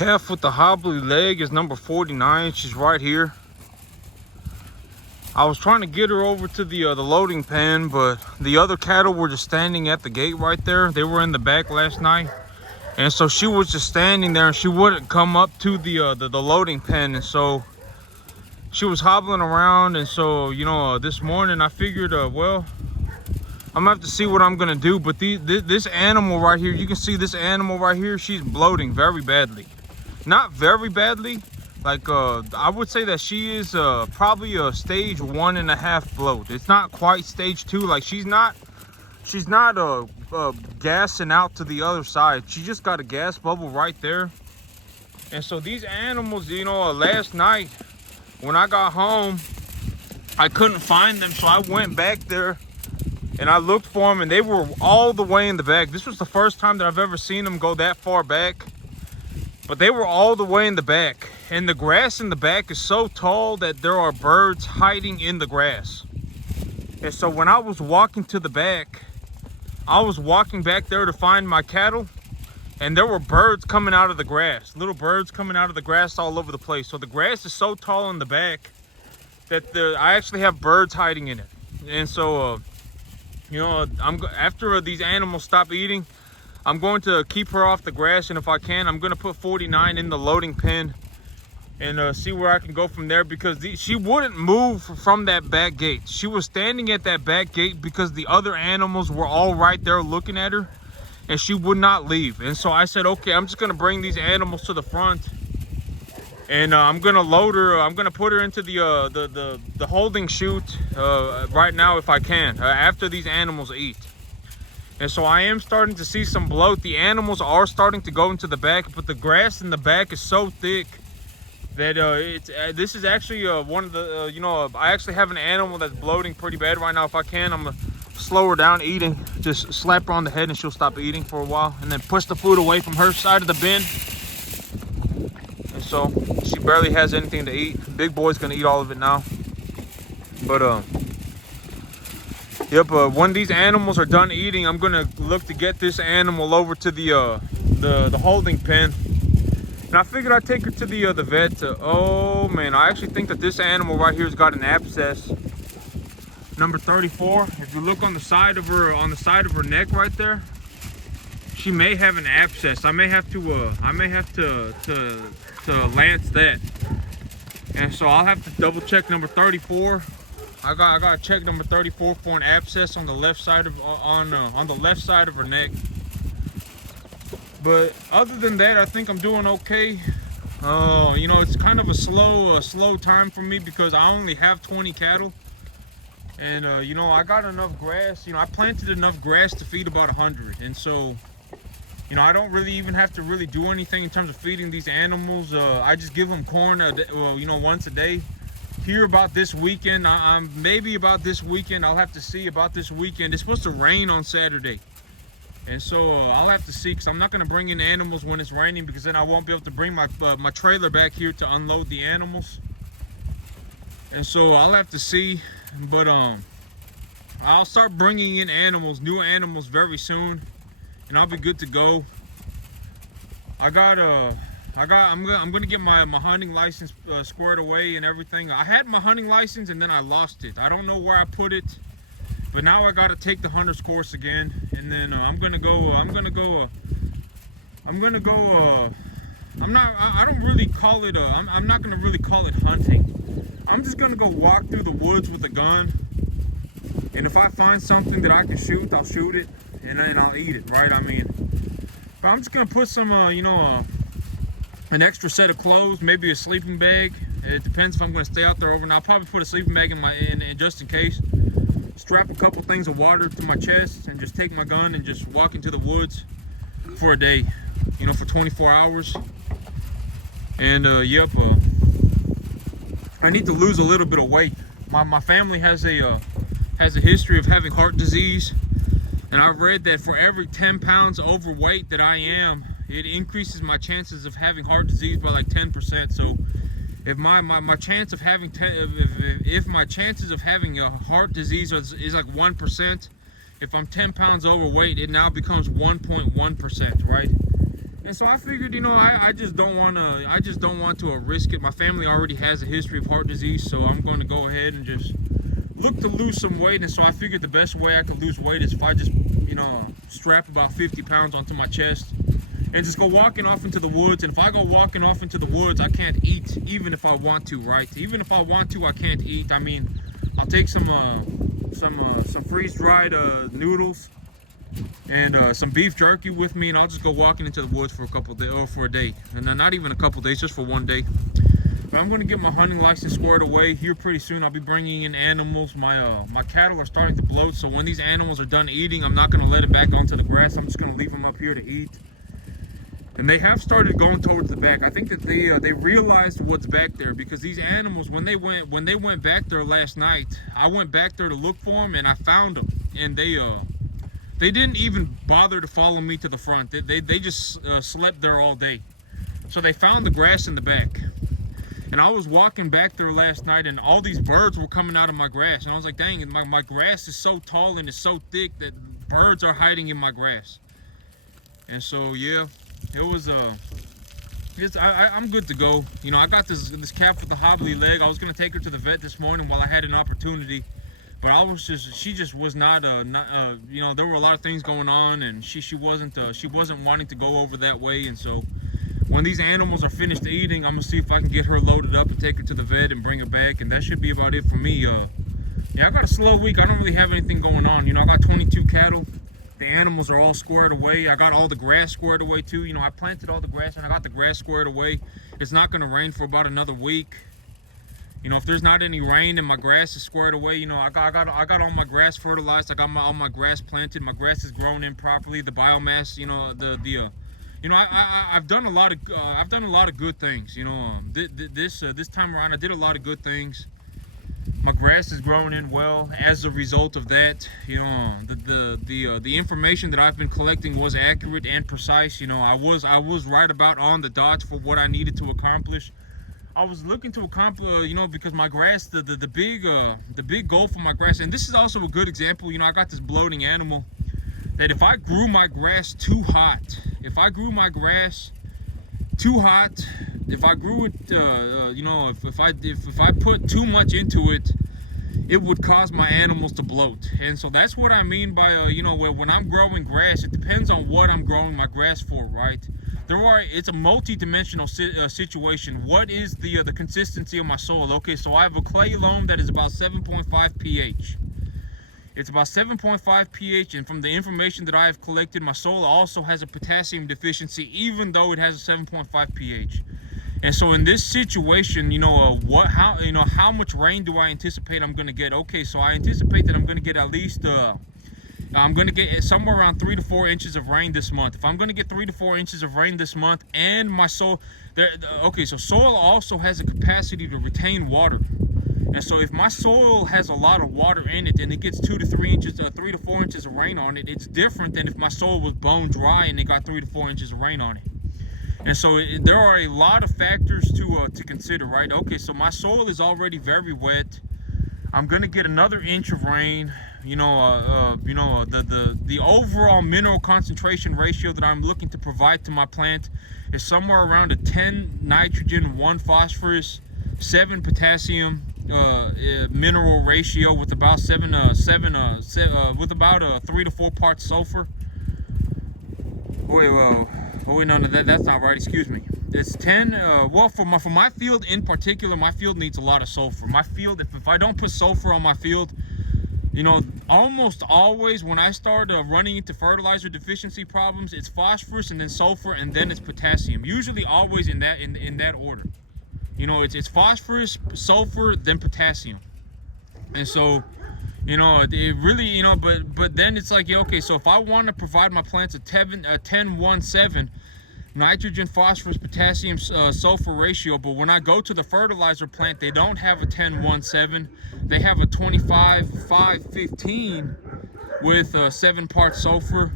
calf with the hobbly leg is number 49. She's right here. I was trying to get her over to the loading pen, but the other cattle were just standing at the gate right there. They were in the back last night, and so she was just standing there, and she wouldn't come up to the loading pen, and so she was hobbling around. And so, you know, this morning I figured, well, I'm gonna have to see what I'm gonna do. But this animal right here, you can see this animal right here, she's bloating very badly. Not very badly, like I would say that she is probably a stage 1.5 bloat. It's not quite stage 2. Like she's not gassing out to the other side. She just got a gas bubble right there. And so these animals, you know, last night when I got home, I couldn't find them, so I went back there and I looked for them, and they were all the way in the back. This was the first time that I've ever seen them go that far back, but they were all the way in the back. And the grass in the back is so tall that there are birds hiding in the grass. And so when I was walking to the back, I was walking back there to find my cattle, and there were birds coming out of the grass, little birds coming out of the grass all over the place. So the grass is so tall in the back that I actually have birds hiding in it. And so you know, after these animals stop eating, I'm going to keep her off the grass, and if I can, I'm going to put 49 in the loading pen and see where I can go from there, because she wouldn't move from that back gate. She was standing at that back gate because the other animals were all right there looking at her, and she would not leave. And so I said, okay, I'm just going to bring these animals to the front, and I'm going to load her. I'm going to put her into the holding chute right now if I can, after these animals eat. And so I am starting to see some bloat. The animals are starting to go into the back, but the grass in the back is so thick that this is actually one of the, you know, I actually have an animal that's bloating pretty bad right now. If I can, I'm going to slow her down eating. Just slap her on the head and she'll stop eating for a while, and then push the food away from her side of the bin. And so she barely has anything to eat. Big boy's going to eat all of it now. But yep, when these animals are done eating, I'm gonna look to get this animal over to the holding pen, and I figured I'd take her to the vet. Oh man, I actually think that this animal right here's got an abscess, number 34. If you look on the side of her neck right there, she may have an abscess. I may have to lance that, and so I'll have to double check number 34. I gotta check number 34 for an abscess on the left side of on the left side of her neck. But other than that, I think I'm doing okay. You know, it's kind of a slow time for me because I only have 20 cattle, and you know, I got enough grass. You know, I planted enough grass to feed about 100, and so, you know, I don't really even have to really do anything in terms of feeding these animals. I just give them corn you know, once a day. Hear about this weekend, maybe about this weekend. I'll have to see about this weekend. It's supposed to rain on Saturday, and so I'll have to see, because I'm not going to bring in animals when it's raining, because then I won't be able to bring my trailer back here to unload the animals. And so I'll have to see, but I'll start bringing in animals, new animals, very soon, and I'll be good to go. I'm gonna get my hunting license squared away and everything. I had my hunting license and then I lost it. I don't know where I put it, but now I gotta take the hunter's course again, and then I don't really call it I'm not gonna really call it hunting. I'm just gonna go walk through the woods with a gun, and if I find something that I can shoot, I'll shoot it, and then I'll eat it, right? I mean, but I'm just gonna put some you know, an extra set of clothes, maybe a sleeping bag. It depends if I'm going to stay out there overnight. I'll probably put a sleeping bag in just in case. Strap a couple things of water to my chest, and just take my gun and just walk into the woods for a day, you know, for 24 hours. And yep, I need to lose a little bit of weight. My family has a history of having heart disease, and I've read that for every 10 pounds overweight that I am, it increases my chances of having heart disease by like 10%. So if my chance of having if my chances of having a heart disease is like 1%, if I'm 10 pounds overweight, it now becomes 1.1%, right? And so I figured, you know, I just don't want to risk it. My family already has a history of heart disease, so I'm going to go ahead and just look to lose some weight. And so I figured the best way I could lose weight is if I just, you know, strap about 50 pounds onto my chest and just go walking off into the woods. And if I go walking off into the woods, I can't eat, even if I want to, right? Even if I want to, I can't eat. I mean, I'll take some freeze-dried noodles and some beef jerky with me, and I'll just go walking into the woods for a couple days, or for a day, and then not even a couple days, just for one day. But I'm going to get my hunting license squared away here pretty soon. I'll be bringing in animals. My cattle are starting to bloat, so when these animals are done eating, I'm not going to let them back onto the grass. I'm just going to leave them up here to eat. And they have started going towards the back. I think that they realized what's back there, because these animals, when they went back there last night, I went back there to look for them, and I found them, and they didn't even bother to follow me to the front. They just slept there all day. So they found the grass in the back. And I was walking back there last night, and all these birds were coming out of my grass. And I was like, dang, my grass is so tall and it's so thick that birds are hiding in my grass. And so, yeah, it was, I'm good to go. You know, I got this cat with the hobbly leg. I was going to take her to the vet this morning while I had an opportunity. But she just was not, you know, there were a lot of things going on, and she wasn't wanting to go over that way. And so when these animals are finished eating, I'm gonna see if I can get her loaded up and take her to the vet and bring her back. And that should be about it for me. Yeah, I got a slow week. I don't really have anything going on. You know, I got 22 cattle. The animals are all squared away. I got all the grass squared away too. You know, I planted all the grass and I got the grass squared away. It's not gonna rain for about another week. You know, if there's not any rain and my grass is squared away, you know, I got all my grass fertilized. I got all my grass planted. My grass is grown in properly. The biomass, you know, you know, I've done a lot of good things. You know, this time around, I did a lot of good things. My grass is growing in well as a result of that. You know, the information that I've been collecting was accurate and precise. You know, I was right about on the dot for what I needed to accomplish. I was looking to accomplish, you know, because my grass, the big goal for my grass, and this is also a good example. You know, I got this bloating animal that if I grew my grass too hot, if I grew it, you know, if I put too much into it, it would cause my animals to bloat. And so that's what I mean by, you know, when I'm growing grass, it depends on what I'm growing my grass for, right? It's a multi-dimensional situation. What is the consistency of my soil? Okay, so I have a clay loam that is about 7.5 pH. It's about 7.5 pH, and from the information that I have collected, my soil also has a potassium deficiency, even though it has a 7.5 pH. And so in this situation, you know, how much rain do I anticipate I'm going to get? Okay, so I anticipate that I'm going to get at least I'm going to get somewhere around 3 to 4 inches of rain this month. If I'm going to get 3 to 4 inches of rain this month, and my soil, okay, so soil also has a capacity to retain water. And so if my soil has a lot of water in it and it gets 2 to 3 inches, 3 to 4 inches of rain on it, it's different than if my soil was bone dry and it got 3 to 4 inches of rain on it. And so there are a lot of factors to consider, right? Okay, so my soil is already very wet. I'm gonna get another inch of rain. You know, the overall mineral concentration ratio that I'm looking to provide to my plant is somewhere around a 10 nitrogen, 1 phosphorus, 7 potassium mineral ratio, with about 3 to 4 parts sulfur. Wait, no, that's not right. Excuse me. It's 10. Well, for my field in particular, my field needs a lot of sulfur. My field, if I don't put sulfur on my field, you know, almost always when I start running into fertilizer deficiency problems, it's phosphorus and then sulfur and then it's potassium. Usually, always in that order. You know, it's phosphorus, sulfur, then potassium. And so, you know, it really, you know, but then it's like, yeah, okay, so if I want to provide my plants a 10-1-7 nitrogen, phosphorus, potassium, sulfur ratio, but when I go to the fertilizer plant, they don't have a 10-1-7. They have a 25-5-15 with 7 parts sulfur.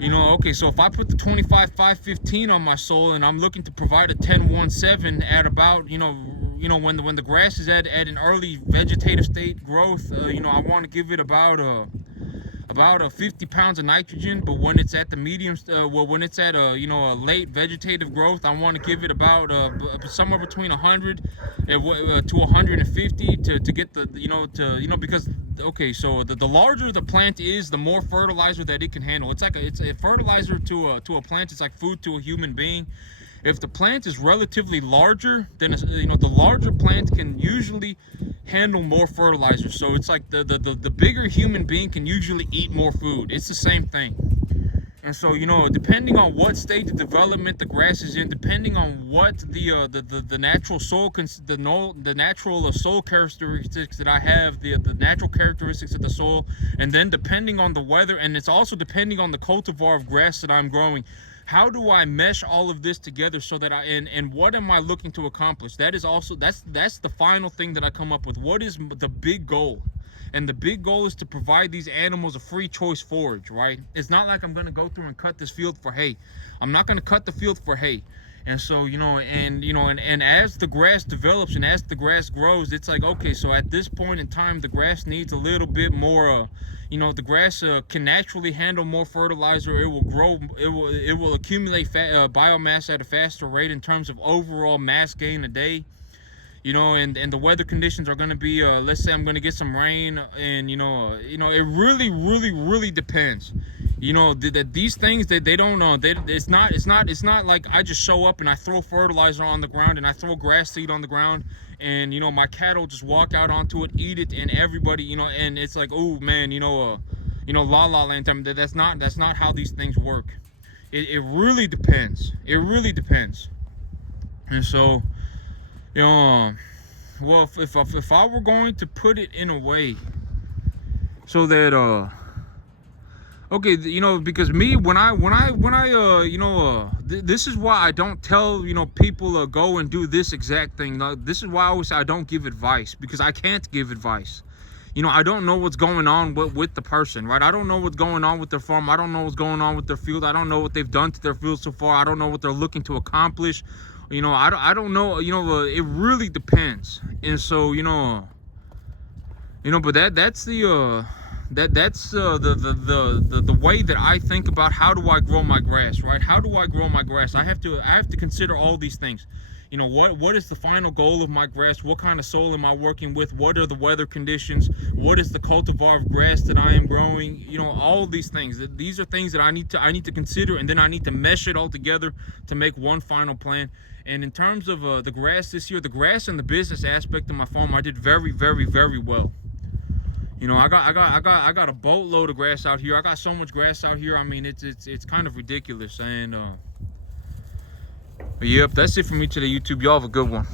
You know, okay, so if I put the 25-5-15 on my soil and I'm looking to provide a 10-1-7 at about, you know, when the grass is at an early vegetative state growth, you know, I want to give it about about 50 pounds of nitrogen. But when it's at the medium, when it's at a a late vegetative growth, I want to give it about somewhere between 100 to 150 to get the because okay, so the larger the plant is, the more fertilizer that it can handle. It's a fertilizer to a plant. It's like food to a human being. If the plant is relatively larger, then the larger plant can usually handle more fertilizer. So it's like the bigger human being can usually eat more food. It's the same thing. And so depending on what stage of development the grass is in, depending on what the natural soil the natural soil characteristics that I have, the natural characteristics of the soil, and then depending on the weather, and it's also depending on the cultivar of grass that I'm growing. How do I mesh all of this together so that and what am I looking to accomplish? That is also that's the final thing that I come up with. What is the big goal? And the big goal is to provide these animals a free choice forage, right? It's not like I'm going to go through and cut this field for hay. I'm not going to cut the field for hay. And so, and as the grass develops and as the grass grows, it's like, okay, so at this point in time, the grass needs a little bit more, the grass can naturally handle more fertilizer. It will grow, it will accumulate biomass at a faster rate in terms of overall mass gain a day. And the weather conditions are going to be, let's say I'm going to get some rain, and it really depends. That these things that they don't know, it's not like I just show up and I throw fertilizer on the ground and I throw grass seed on the ground, and my cattle just walk out onto it, eat it, and everybody, and it's like, oh man, la la land time. That's not how these things work. It really depends. It really depends. And so, well, if I were going to put it in a way so that okay, because me, this is why I don't tell people go and do this exact thing. This is why I always say I don't give advice, because I can't give advice. I don't know what's going on with the person, right? I don't know what's going on with their farm. I don't know what's going on with their field. I don't know what they've done to their field so far. I don't know what they're looking to accomplish. I don't know. It really depends. And so but that's the the way that I think about how do I grow my grass, right? How do I grow my grass? I have to consider all these things. What is the final goal of my grass? What kind of soil am I working with? What are the weather conditions? What is the cultivar of grass that I am growing? All of these things. These are things that I need to consider, and then I need to mesh it all together to make one final plan. And in terms of the grass this year, the grass and the business aspect of my farm, I did very well. I got a boatload of grass out here. I got so much grass out here. I mean, it's kind of ridiculous. And yep, that's it for me today, YouTube. Y'all have a good one.